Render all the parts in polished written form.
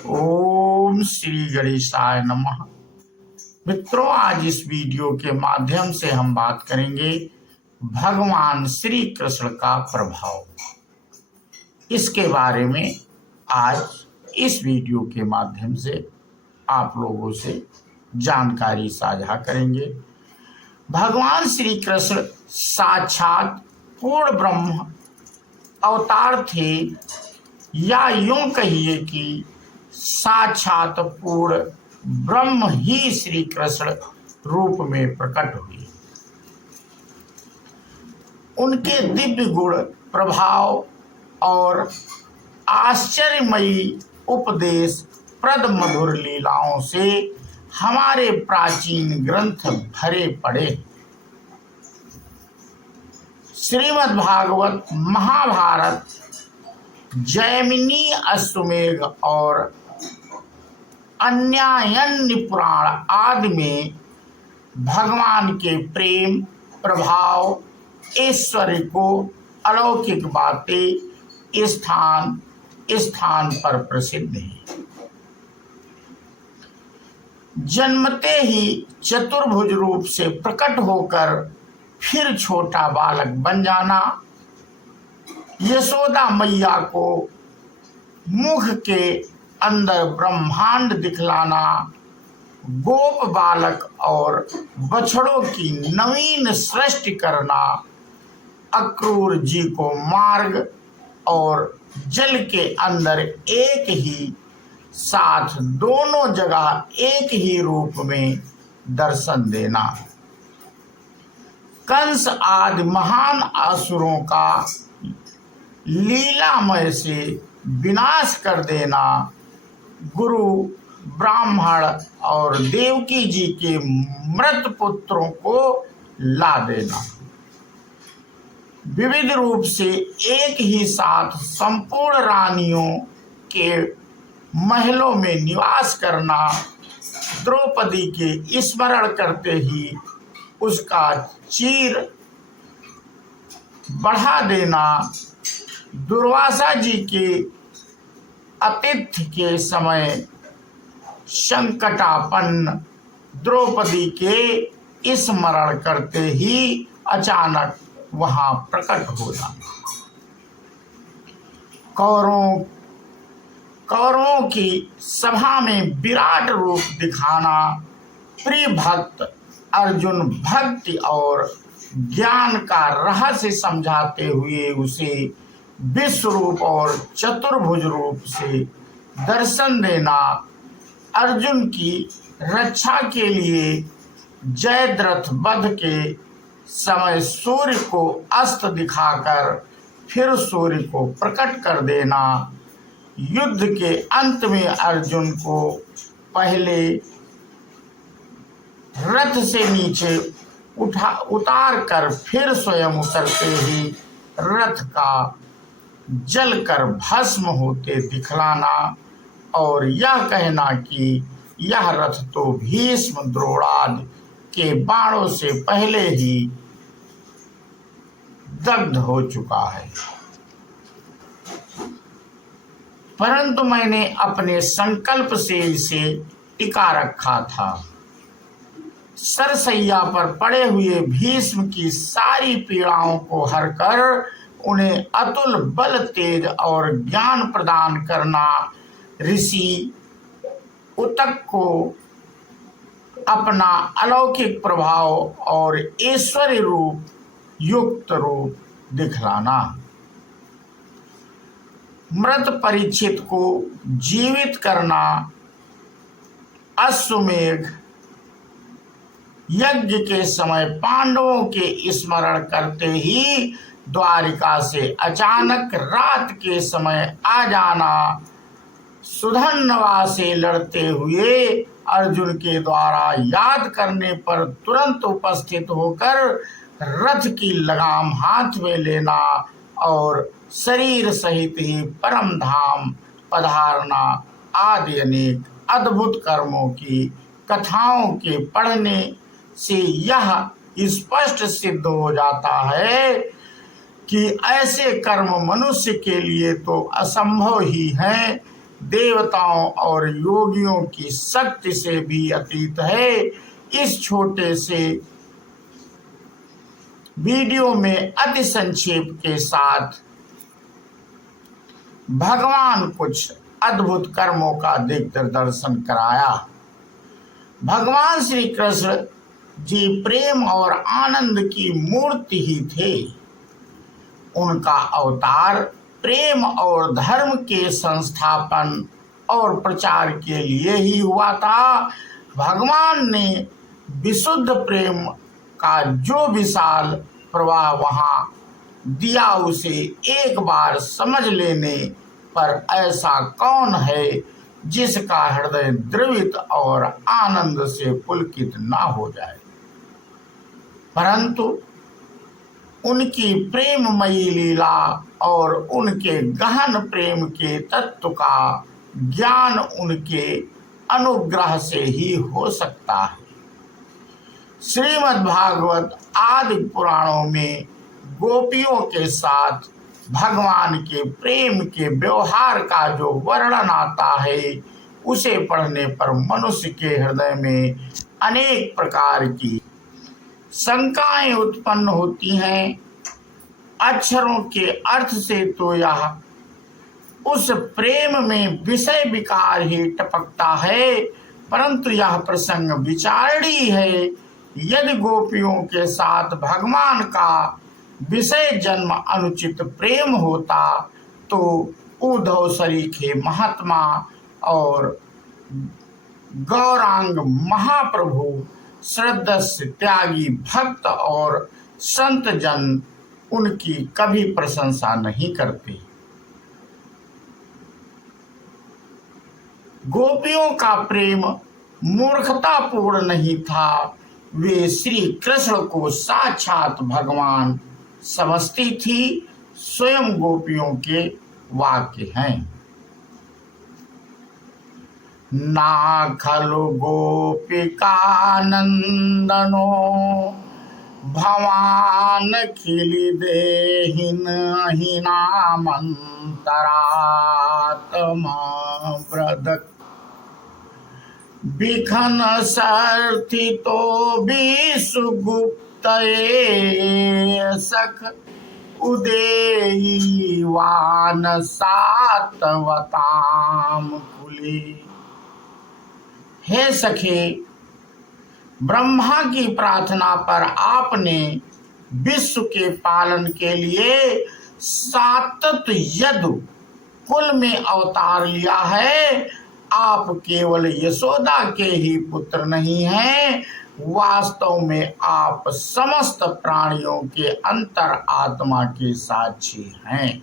ओम श्री गणेशाय नमः। मित्रों, आज इस वीडियो के माध्यम से हम बात करेंगे भगवान श्री कृष्ण का प्रभाव। इसके बारे में आज इस वीडियो के माध्यम से आप लोगों से जानकारी साझा करेंगे। भगवान श्री कृष्ण साक्षात पूर्ण ब्रह्म अवतार थे, या यूं कहिए कि साक्षात पूर्ण ब्रह्म ही श्री कृष्ण रूप में प्रकट हुए। उनके दिव्य गुण, प्रभाव और आश्चर्यमयी उपदेश प्रद मधुर लीलाओं से हमारे प्राचीन ग्रंथ भरे पड़े। श्रीमद् भागवत, महाभारत, जैमिनी, अश्वमेध और अन्यान्य पुराण आदि में भगवान के प्रेम, प्रभाव, ऐश्वर्य को अलौकिक बातें स्थान स्थान पर प्रसिद्ध है। जन्मते ही चतुर्भुज रूप से प्रकट होकर फिर छोटा बालक बन जाना, यशोदा मैया को मुख के अंदर ब्रह्मांड दिखलाना, गोप बालक और बछड़ों की नवीन सृष्टि करना, अक्रूर जी को मार्ग और जल के अंदर एक ही साथ दोनों जगह एक ही रूप में दर्शन देना, कंस आदि महान असुरों का लीलामय से विनाश कर देना, गुरु, ब्राह्मण और देवकी जी के मृत पुत्रों को ला देना, विविध रूप से एक ही साथ संपूर्ण रानियों के महलों में निवास करना, द्रौपदी के स्मरण करते ही उसका चीर बढ़ा देना, दुर्वासा जी के आतिथ्य के समय संकटापन्न द्रौपदी के स्मरण करते ही अचानक वहां प्रकट हो जाना, कौरवों की सभा में विराट रूप दिखाना, प्रिय भक्त अर्जुन भक्ति और ज्ञान का रहस्य समझाते हुए उसे विश्व रूप और चतुर्भुज रूप से दर्शन देना, अर्जुन की रक्षा के लिए जयद्रथ वध के समय सूर्य को अस्त दिखाकर फिर सूर्य को प्रकट कर देना, युद्ध के अंत में अर्जुन को पहले रथ से नीचे उतार कर फिर स्वयं उतरते ही रथ का जलकर भस्म होते दिखलाना और यह कहना कि यह रथ तो भीष्म द्रोणादि के बाणों से पहले ही दग्ध हो चुका है, परंतु मैंने अपने संकल्प से इसे टिका रखा था। सरसैया पर पड़े हुए भीष्म की सारी पीड़ाओं को हरकर उन्हें अतुल बल, तेज और ज्ञान प्रदान करना, ऋषि उतक को अपना अलौकिक प्रभाव और ऐश्वर्य रूप युक्त रूप दिखलाना, मृत परीक्षित को जीवित करना, अश्वमेध यज्ञ के समय पांडवों के स्मरण करते ही द्वारिका से अचानक रात के समय आ जाना, सुधन्वा से लड़ते हुए अर्जुन के द्वारा याद करने पर तुरंत उपस्थित होकर रथ की लगाम हाथ में लेना और शरीर सहित ही परम धाम पधारना आदि अनेक अद्भुत कर्मों की कथाओं के पढ़ने से यह स्पष्ट सिद्ध हो जाता है कि ऐसे कर्म मनुष्य के लिए तो असंभव ही हैं, देवताओं और योगियों की शक्ति से भी अतीत है। इस छोटे से वीडियो में अति संक्षेप के साथ भगवान कुछ अद्भुत कर्मों का दिग्दर्शन कराया। भगवान श्री कृष्ण जी प्रेम और आनंद की मूर्ति ही थे। उनका अवतार प्रेम और धर्म के संस्थापन और प्रचार के लिए ही हुआ था। भगवान ने विशुद्ध प्रेम का जो विशाल प्रवाह वहां दिया, उसे एक बार समझ लेने पर ऐसा कौन है जिसका हृदय द्रवित और आनंद से पुलकित ना हो जाए। परंतु उनकी प्रेममयी लीला और उनके गहन प्रेम के तत्व का ज्ञान उनके अनुग्रह से ही हो सकता है। श्रीमद् भागवत आदि पुराणों में गोपियों के साथ भगवान के प्रेम के व्यवहार का जो वर्णन आता है, उसे पढ़ने पर मनुष्य के हृदय में अनेक प्रकार की शंकाएं उत्पन्न होती हैं। अक्षरों के अर्थ से तो यह उस प्रेम में विषय विकार ही टपकता है, परंतु यह प्रसंग विचारणीय है। यदि गोपियों के साथ भगवान का विषय जन्म अनुचित प्रेम होता तो उद्धव सरीखे महात्मा और गौरांग महाप्रभु, श्रद्धस्य त्यागी भक्त और संत जन उनकी कभी प्रशंसा नहीं करते। गोपियों का प्रेम मूर्खतापूर्ण नहीं था। वे श्री कृष्ण को साक्षात भगवान समझती थी। स्वयं गोपियों के वाक्य हैं। ना खलु गोपिका नंदनो भवान खिलि देहिन हिनामंतरात्मा ब्रदक बिखन सर्थितो विसुगुप्त सख उदेयी वान सातवताम कुले। हे सखे, ब्रह्मा की प्रार्थना पर आपने विश्व के पालन के लिए सातत यदु कुल में अवतार लिया है। आप केवल यशोदा के ही पुत्र नहीं हैं, वास्तव में आप समस्त प्राणियों के अंतर आत्मा के साक्षी हैं।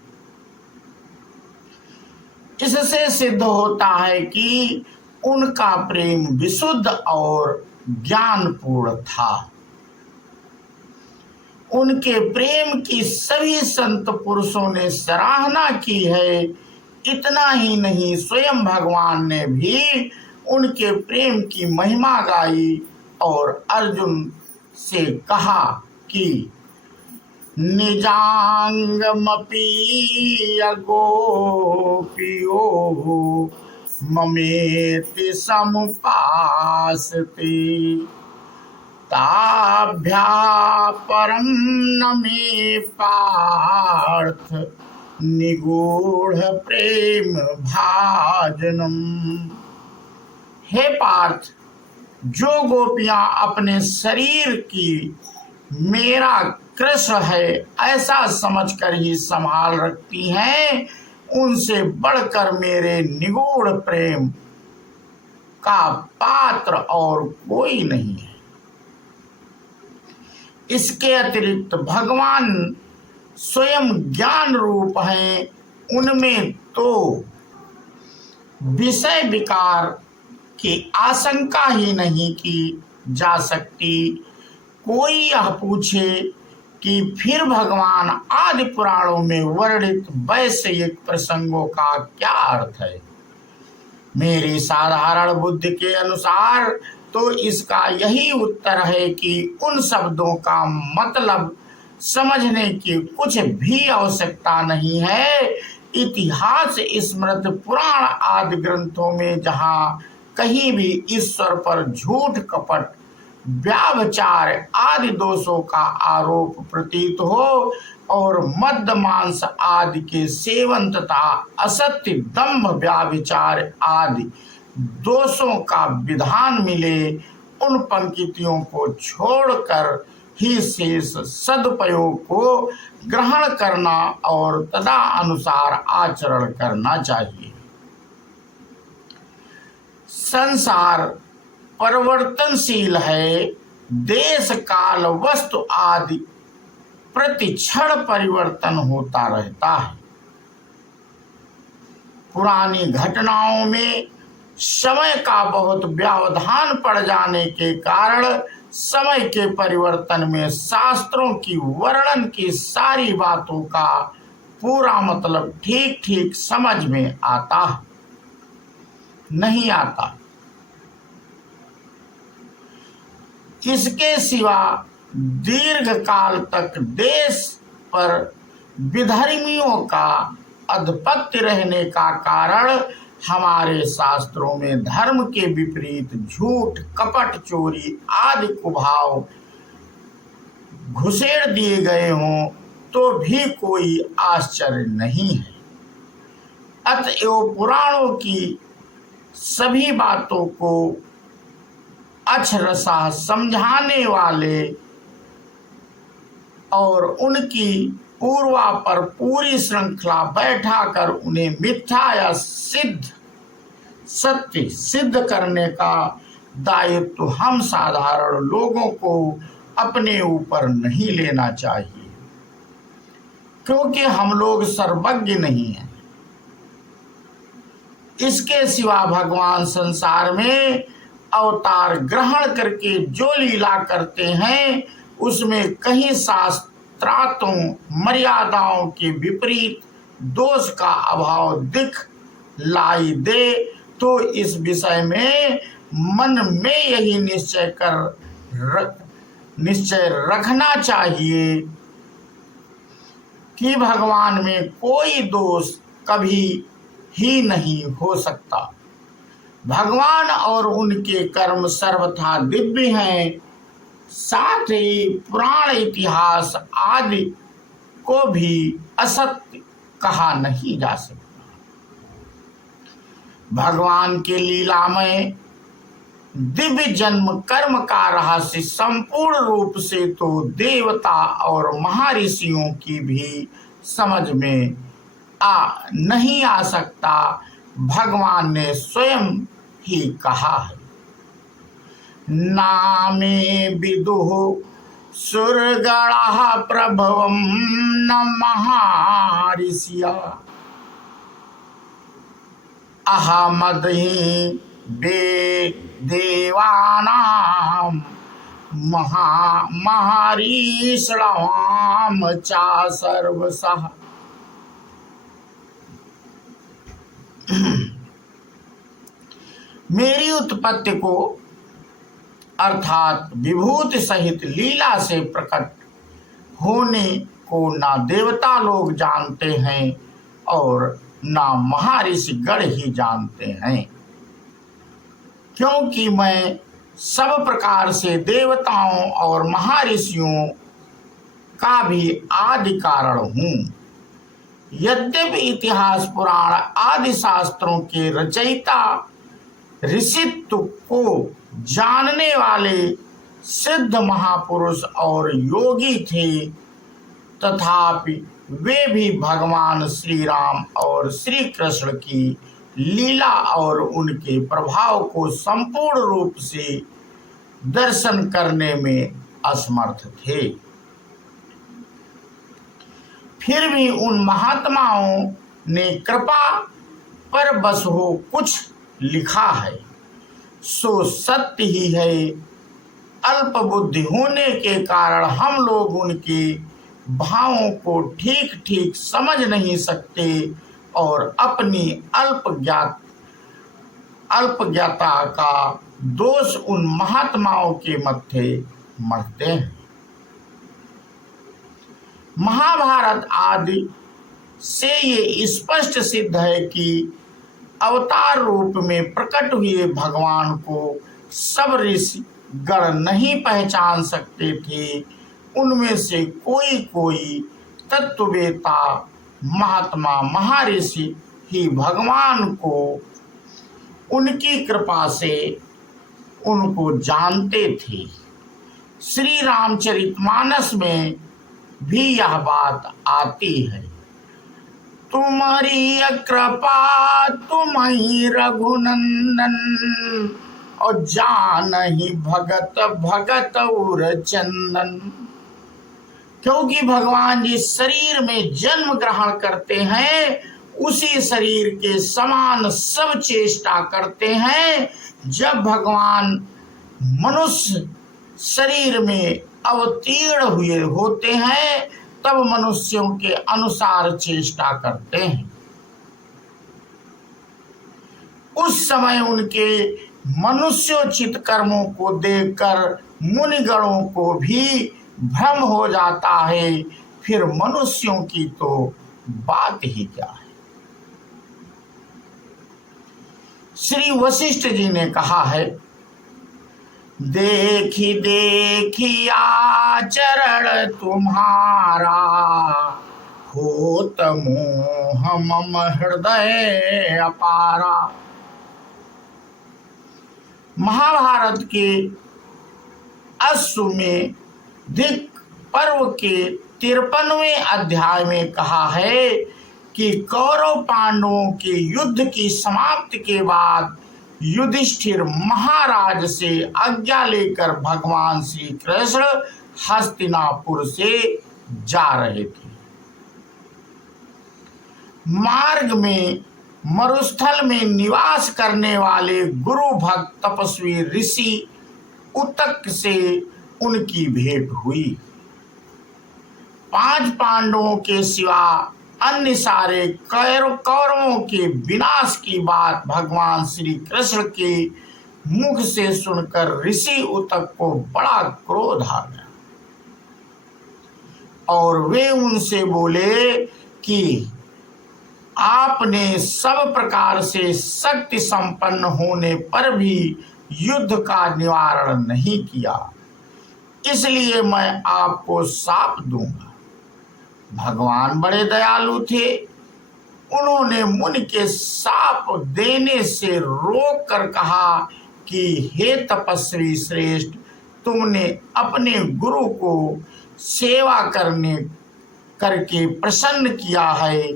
इससे सिद्ध होता है कि उनका प्रेम विशुद्ध और ज्ञानपूर्ण था। उनके प्रेम की सभी संत पुरुषों ने सराहना की है। इतना ही नहीं, स्वयं भगवान ने भी उनके प्रेम की महिमा गाई और अर्जुन से कहा कि निजांगमपि गोपियो ममेति समुपासते ताभ्या परम न मे पार्थ निगूढ़ प्रेम भाजनम। हे पार्थ, जो गोपियां अपने शरीर की मेरा कृष्ण है ऐसा समझकर ही संभाल रखती हैं, उनसे बढ़कर मेरे निगूढ़ प्रेम का पात्र और कोई नहीं है। इसके अतिरिक्त भगवान स्वयं ज्ञान रूप हैं। उनमें तो विषय विकार की आशंका ही नहीं की जा सकती। कोई यह पूछे कि फिर भगवान आदि पुराणों में वर्णित वैषयिक प्रसंगों का क्या अर्थ है? मेरी साधारण बुद्धि के अनुसार तो इसका यही उत्तर है कि उन शब्दों का मतलब समझने की कुछ भी आवश्यकता नहीं है, इतिहास, स्मृति, पुराण आदि ग्रंथों में जहाँ कहीं भी ईश्वर पर झूठ, कपट, व्याभिचार आदि दोषों का आरोप प्रतीत हो और मद्य, मांस आदि के सेवन तथा असत्य, दंभ, व्याभिचार आदि दोषों का विधान मिले, उन पंक्तियों को छोड़कर ही शेष सदुपयोग को ग्रहण करना और तदा अनुसार आचरण करना चाहिए। संसार परिवर्तनशील है, देश, काल, वस्तु आदि प्रति क्षण परिवर्तन होता रहता है। पुरानी घटनाओं में समय का बहुत व्यवधान पड़ जाने के कारण समय के परिवर्तन में शास्त्रों की वर्णन की सारी बातों का पूरा मतलब ठीक ठीक समझ में आता है, नहीं आता। इसके सिवा दीर्घ काल तक देश पर विधर्मियों का आधिपत्य रहने का कारण हमारे शास्त्रों में धर्म के विपरीत झूठ, कपट, चोरी आदि कुभाव घुसेड़ दिए गए हों तो भी कोई आश्चर्य नहीं है। अतएव पुराणों की सभी बातों को अक्षरशः समझाने वाले और उनकी पूर्वा पर पूरी श्रृंखला बैठाकर उन्हें मिथ्या या सत्य सिद्ध करने का दायित्व हम साधारण लोगों को अपने ऊपर नहीं लेना चाहिए, क्योंकि हम लोग सर्वज्ञ नहीं हैं। इसके सिवा भगवान संसार में अवतार ग्रहण करके जो लीला करते हैं उसमें कहीं शास्त्रातों मर्यादाओं के विपरीत दोष का अभाव दिख लाई दे तो इस विषय में मन में यही निश्चय रखना चाहिए कि भगवान में कोई दोष कभी ही नहीं हो सकता। भगवान और उनके कर्म सर्वथा दिव्य हैं, साथ ही पुराण, इतिहास आदि को भी असत्य कहा नहीं जा सकता। भगवान के लीलामय दिव्य जन्म कर्म का रहस्य संपूर्ण रूप से तो देवता और महर्षियों की भी समझ में नहीं आ सकता। भगवान ने स्वयं ही कहा है, नामे विदुः सुरगणः प्रभवं न महर्षिया अहमदहि देवानां महर्षिणां च सर्वशः। मेरी उत्पत्ति को अर्थात विभूति सहित लीला से प्रकट होने को ना देवता लोग जानते हैं और ना महर्षि गण ही जानते हैं, क्योंकि मैं सब प्रकार से देवताओं और महर्षियों का भी आदि कारण हूँ। यद्यपि इतिहास, पुराण आदि शास्त्रों के रचयिता ऋषित्व को जानने वाले सिद्ध महापुरुष और योगी थे, तथापि वे भी भगवान श्री राम और श्री कृष्ण की लीला और उनके प्रभाव को संपूर्ण रूप से दर्शन करने में असमर्थ थे। फिर भी उन महात्माओं ने कृपा पर बस हो कुछ लिखा है सो सत्य ही है। अल्प बुद्धि होने के कारण हम लोग उनके भावों को ठीक ठीक समझ नहीं सकते और अपनी अल्पज्ञता का दोष उन महात्माओं के मत्थे मढ़ते हैं। महाभारत आदि से ये स्पष्ट सिद्ध है कि अवतार रूप में प्रकट हुए भगवान को सब ऋषि गण नहीं पहचान सकते थे। उनमें से कोई कोई तत्ववेता महात्मा महर्षि ही भगवान को उनकी कृपा से उनको जानते थे। श्री रामचरितमानस में भी यह बात आती है। तुम्हारी कृपा तुम्ही रघुनंदन और जानहि भगत भगत उर चंदन। क्योंकि भगवान जिस शरीर में जन्म ग्रहण करते हैं उसी शरीर के समान सब चेष्टा करते हैं। जब भगवान मनुष्य शरीर में अवतीर्ण हुए होते हैं तब मनुष्यों के अनुसार चेष्टा करते हैं। उस समय उनके मनुष्योचित कर्मों को देखकर मुनिगणों को भी भ्रम हो जाता है। फिर मनुष्यों की तो बात ही क्या है। श्री वशिष्ठ जी ने कहा है, देखी देखी आचरण तुम्हारा होत मोह मम हृदय अपारा। महाभारत के अश्वमेधिक पर्व के 53वें अध्याय में कहा है कि कौरव पांडवों के युद्ध की समाप्ति के बाद युधिष्ठिर महाराज से आज्ञा लेकर भगवान श्री कृष्ण हस्तिनापुर से जा रहे थे। मार्ग में मरुस्थल में निवास करने वाले गुरु भक्त तपस्वी ऋषि उतक से उनकी भेंट हुई। 5 पांडवों के सिवा अन्य सारे कौरवों के विनाश की बात भगवान श्री कृष्ण के मुख से सुनकर ऋषि उतक को बड़ा क्रोध आ गया और वे उनसे बोले कि आपने सब प्रकार से शक्ति संपन्न होने पर भी युद्ध का निवारण नहीं किया, इसलिए मैं आपको शाप दूंगा। भगवान बड़े दयालु थे। उन्होंने मुनि के शाप देने से रोक कर कहा कि हे तपस्वी श्रेष्ठ, तुमने अपने गुरु को सेवा करके प्रसन्न किया है,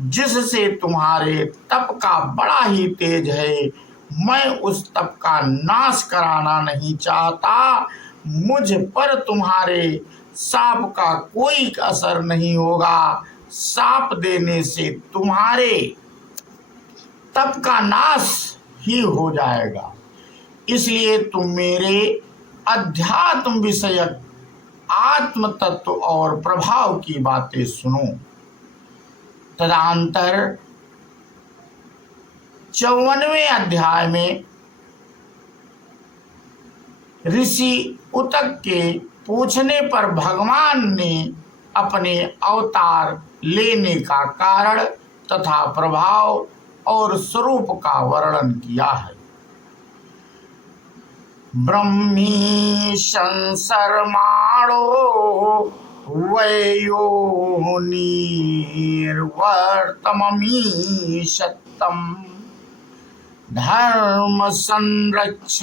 जिससे तुम्हारे तप का बड़ा ही तेज है। मैं उस तप का नाश कराना नहीं चाहता। मुझ पर तुम्हारे शाप का कोई असर नहीं होगा। शाप देने से तुम्हारे तप का नाश ही हो जाएगा। इसलिए तुम मेरे अध्यात्म विषयक आत्म तत्व और प्रभाव की बातें सुनो। तदंतर 54वें अध्याय में ऋषि उतक के पूछने पर भगवान ने अपने अवतार लेने का कारण तथा प्रभाव और स्वरूप का वर्णन किया है। ब्रह्मी संसरमाणो वयोनिर्वर्तममीशत्तम धर्म संरक्षणार्थाय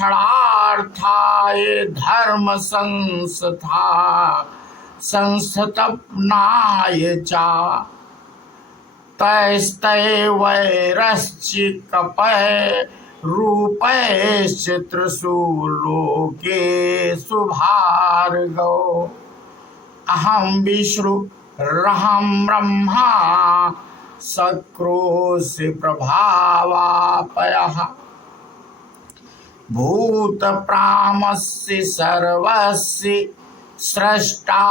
धर्म संस्थापनाय चा तैस्तैवैरश्चिकपय रूपैश्च त्रिषु लोकेषु भार्गवो अहं विष्णुरहं ब्रह्मा सक्रोशि प्रभावापयः भूतप्रामस्य सर्वस्य स्रष्टा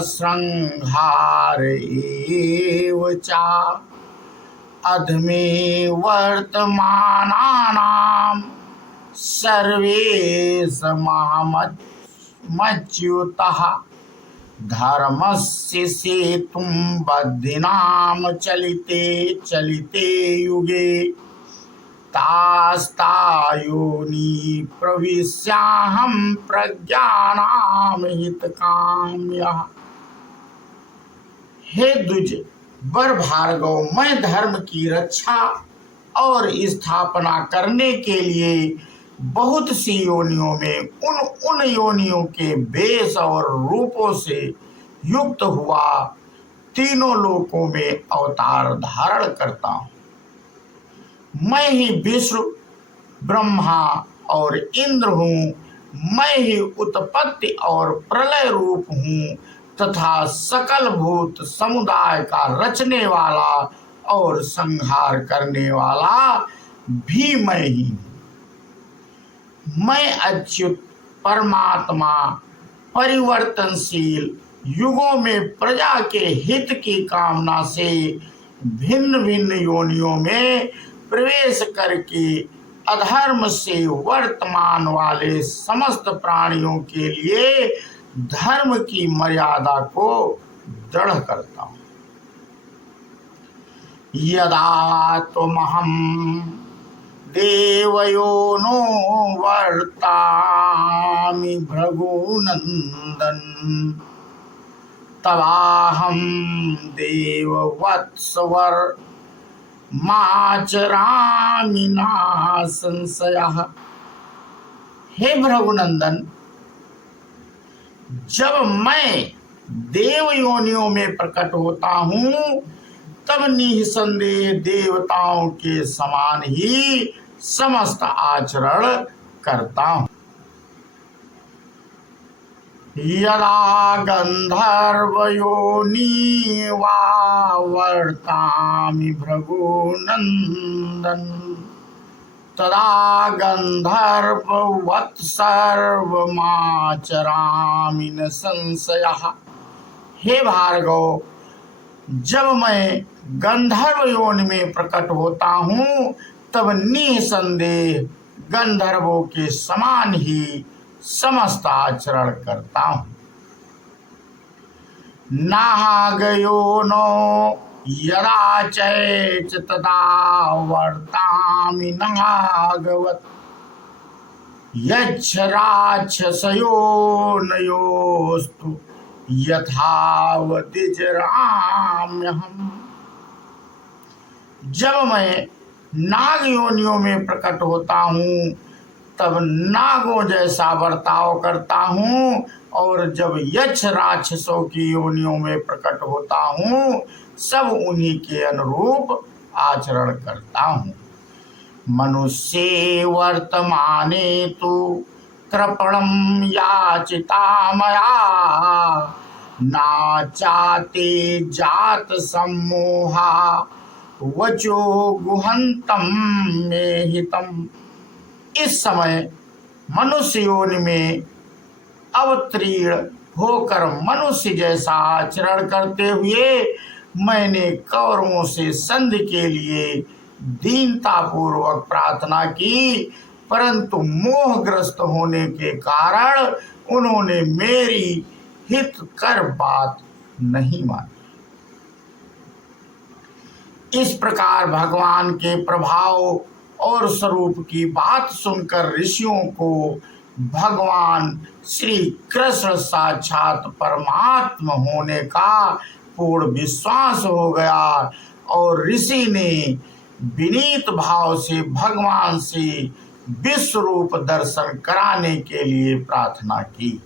संहार एव च अधमे वर्तमानानां सर्वे समामच्युतः धर्मस्य सेतुं बद्धिनां चलिते चलिते युगे तास्तायोनि प्रविश्याहं प्रज्ञानां हितकाम्यः। हे द्विज वर भार्गव, मैं धर्म की रक्षा और स्थापना करने के लिए बहुत सी योनियों में उन योनियों के वेश और रूपों से युक्त हुआ तीनों लोकों में अवतार धारण करता हूँ। मैं ही विष्णु, ब्रह्मा और इंद्र हूँ। मैं ही उत्पत्ति और प्रलय रूप हूँ तथा सकल भूत समुदाय का रचने वाला और संहार करने वाला भी मैं ही हूँ। मैं अच्युत परमात्मा परिवर्तनशील युगों में प्रजा के हित की कामना से भिन्न भिन्न योनियों में प्रवेश करके अधर्म से वर्तमान वाले समस्त प्राणियों के लिए धर्म की मर्यादा को दृढ़ करता हूँ। यदा त्वमहं देवयोनो वर्तामि भृगुनन्दन तवाहं देववत्सवर माचरामि ना संशयः। हे भृगुनंदन, जब मैं देव योनियों में प्रकट होता हूँ तब निसंदेह देवताओं के समान ही समस्त आचरण करता हूँ। यदा गंधर्वयोनि वा वर्तामि भृगुनंदन तदा गंधर्ववत् सर्वमाचरामि न संशयः। हे भार्गव, जब मैं गंधर्व योनि में प्रकट होता हूँ तब निसंदेह गंधर्वों के समान ही समस्त आचरण करता हूँ। नागयोनो यदा चैच तदा वर्तामि नागवत् यच्छ राक्षसयोनयोस्तु यथावदिजराम्यहम्। जब मैं नाग योनियों में प्रकट होता हूँ तब नागों जैसा बर्ताव करता हूँ और जब यक्ष राक्षसों की योनियों में प्रकट होता हूँ सब उन्हीं के अनुरूप आचरण करता हूँ। मनुष्ये वर्तमाने तु कृपणं याचिता मया ना चाते जात सम्मोहा वचो गुहंतम मे हितम। इस समय मनुष्य योनि में अवतीर्ण होकर मनुष्य जैसा आचरण करते हुए मैंने कौरवों से संधि के लिए दीनता पूर्वक प्रार्थना की, परंतु मोहग्रस्त होने के कारण उन्होंने मेरी हित कर बात नहीं मानी। इस प्रकार भगवान के प्रभाव और स्वरूप की बात सुनकर ऋषियों को भगवान श्री कृष्ण साक्षात परमात्मा होने का पूर्ण विश्वास हो गया और ऋषि ने विनीत भाव से भगवान से विश्व रूप दर्शन कराने के लिए प्रार्थना की।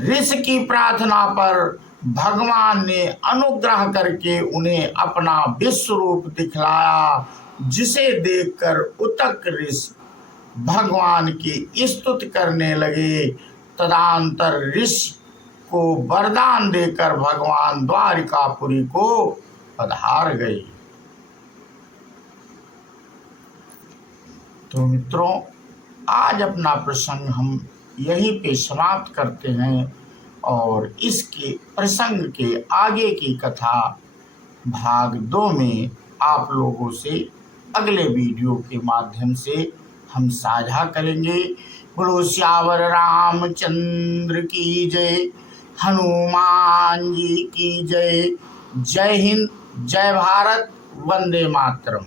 ऋषि की प्रार्थना पर भगवान ने अनुग्रह करके उन्हें अपना विश्व रूप दिखलाया, जिसे देखकर उतक ऋषि भगवान की स्तुति करने लगे। तदनंतर ऋषि को वरदान देकर भगवान द्वारिकापुरी को पधार गए। तो मित्रों, आज अपना प्रसंग हम यहीं पे समाप्त करते हैं और इसके प्रसंग के आगे की कथा भाग 2 में आप लोगों से अगले वीडियो के माध्यम से हम साझा करेंगे। बोलो श्यावर रामचंद्र की जय, हनुमान जी की जय। जय हिंद, जय भारत, वंदे मातरम।